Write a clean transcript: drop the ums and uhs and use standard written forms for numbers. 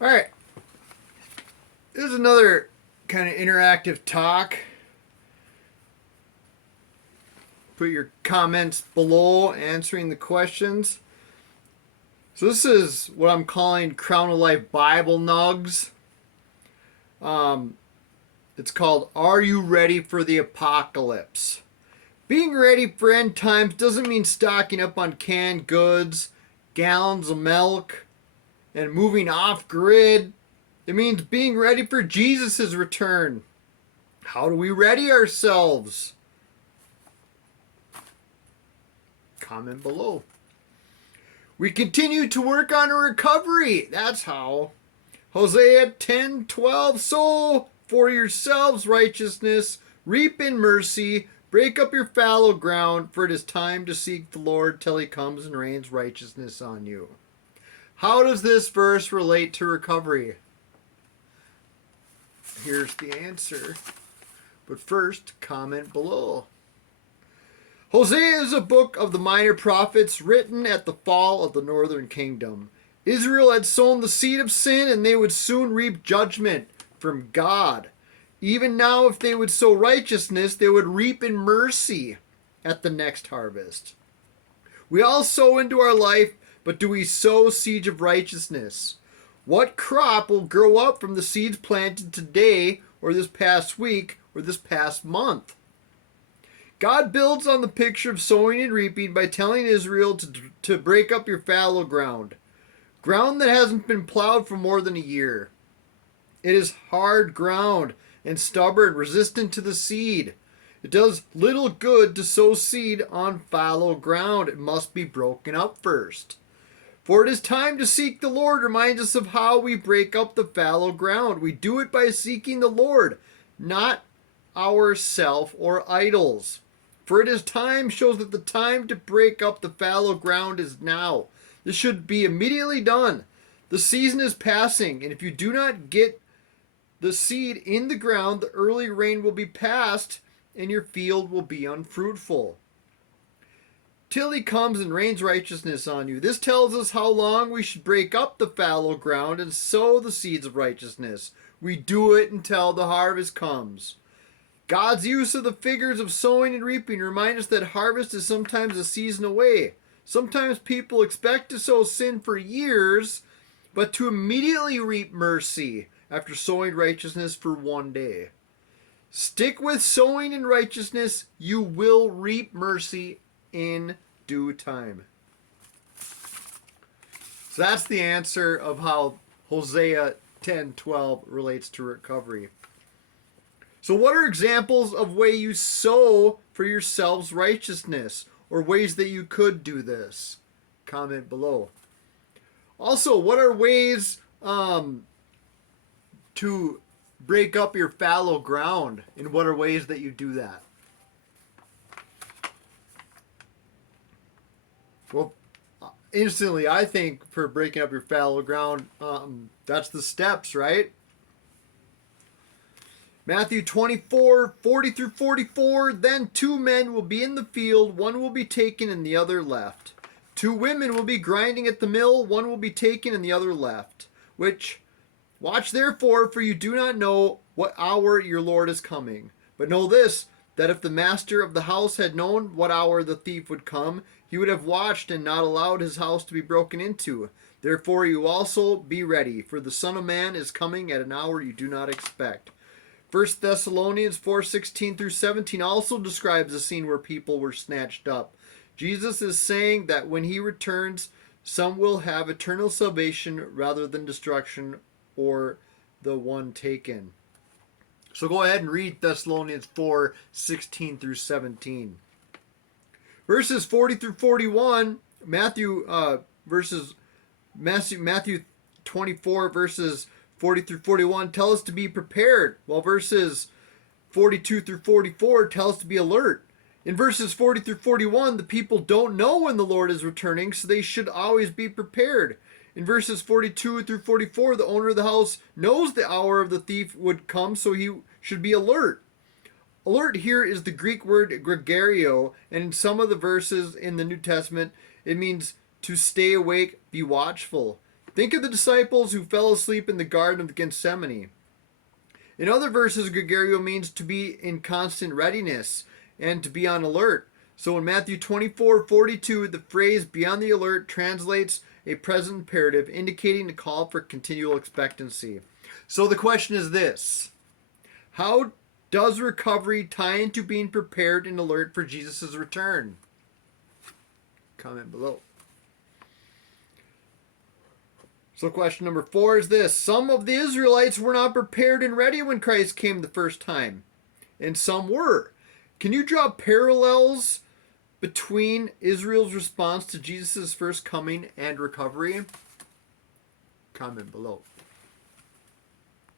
All right. This is another kind of interactive talk. Put your comments below answering the questions. So this is what I'm calling Crown of Life Bible Nugs. It's called Are You Ready for the Apocalypse? Being ready for end times doesn't mean stocking up on canned goods, gallons of milk, and moving off grid. It means being ready for Jesus' return. How do we ready ourselves? Comment below. We continue to work on a recovery. That's how. Hosea 10:12. Sow for yourselves righteousness, reap in mercy, break up your fallow ground, for it is time to seek the Lord till he comes and rains righteousness on you. How does this verse relate to recovery? Here's the answer. But first, comment below. Hosea is a book of the minor prophets written at the fall of the northern kingdom. Israel had sown the seed of sin, and they would soon reap judgment from God. Even now, if they would sow righteousness, they would reap in mercy at the next harvest. We all sow into our life, but do we sow seeds of righteousness? What crop will grow up from the seeds planted today, or this past week, or this past month? God builds on the picture of sowing and reaping by telling Israel to break up your fallow ground that hasn't been plowed for more than a year. It is hard ground and stubborn, resistant to the seed. It does little good to sow seed on fallow ground. It must be broken up first. For it is time to seek the Lord reminds us of how we break up the fallow ground. We do it by seeking the Lord, not ourself or idols. For it is time shows that the time to break up the fallow ground is now. This should be immediately done. The season is passing, and if you do not get the seed in the ground, the early rain will be past, and your field will be unfruitful. Till he comes and rains righteousness on you. This tells us how long we should break up the fallow ground and sow the seeds of righteousness. We do it until the harvest comes. God's use of the figures of sowing and reaping remind us that harvest is sometimes a season away. Sometimes people expect to sow sin for years, but to immediately reap mercy after sowing righteousness for one day. Stick with sowing in righteousness, you will reap mercy in due time. So that's the answer of how Hosea 10:12 relates to recovery. So what are examples of way you sow for yourselves righteousness, or ways that you could do this? Comment below. Also, what are ways to break up your fallow ground, and what are ways that you do that? Well, instantly, I think for breaking up your fallow ground, that's the steps, right? Matthew 24:40 through 44. Then 2 men will be in the field, one will be taken and the other left. 2 women will be grinding at the mill, one will be taken and the other left. Watch therefore, for you do not know what hour your Lord is coming. But know this, that if the master of the house had known what hour the thief would come, he would have watched and not allowed his house to be broken into. Therefore you also be ready, for the Son of Man is coming at an hour you do not expect. 1 Thessalonians 4:16 through 17 also describes a scene where people were snatched up. Jesus is saying that when he returns, some will have eternal salvation rather than destruction or the one taken. So go ahead and read Thessalonians 4:16 through 17. Verses 40 through 41, Matthew 24 verses 40 through 41 tell us to be prepared, while verses 42 through 44 tell us to be alert. In verses 40 through 41, the people don't know when the Lord is returning, so they should always be prepared. In verses 42 through 44, the owner of the house knows the hour of the thief would come, so he should be alert. Alert here is the Greek word gregario, and in some of the verses in the New Testament, it means to stay awake, be watchful. Think of the disciples who fell asleep in the Garden of Gethsemane. In other verses, Gregario means to be in constant readiness and to be on alert. So in Matthew 24:42, the phrase be on the alert translates a present imperative, indicating the call for continual expectancy. So the question is this: how does recovery tie into being prepared and alert for Jesus' return? Comment below. So question number 4 is this: some of the Israelites were not prepared and ready when Christ came the first time, and some were. Can you draw parallels between Israel's response to Jesus' first coming and recovery? Comment below.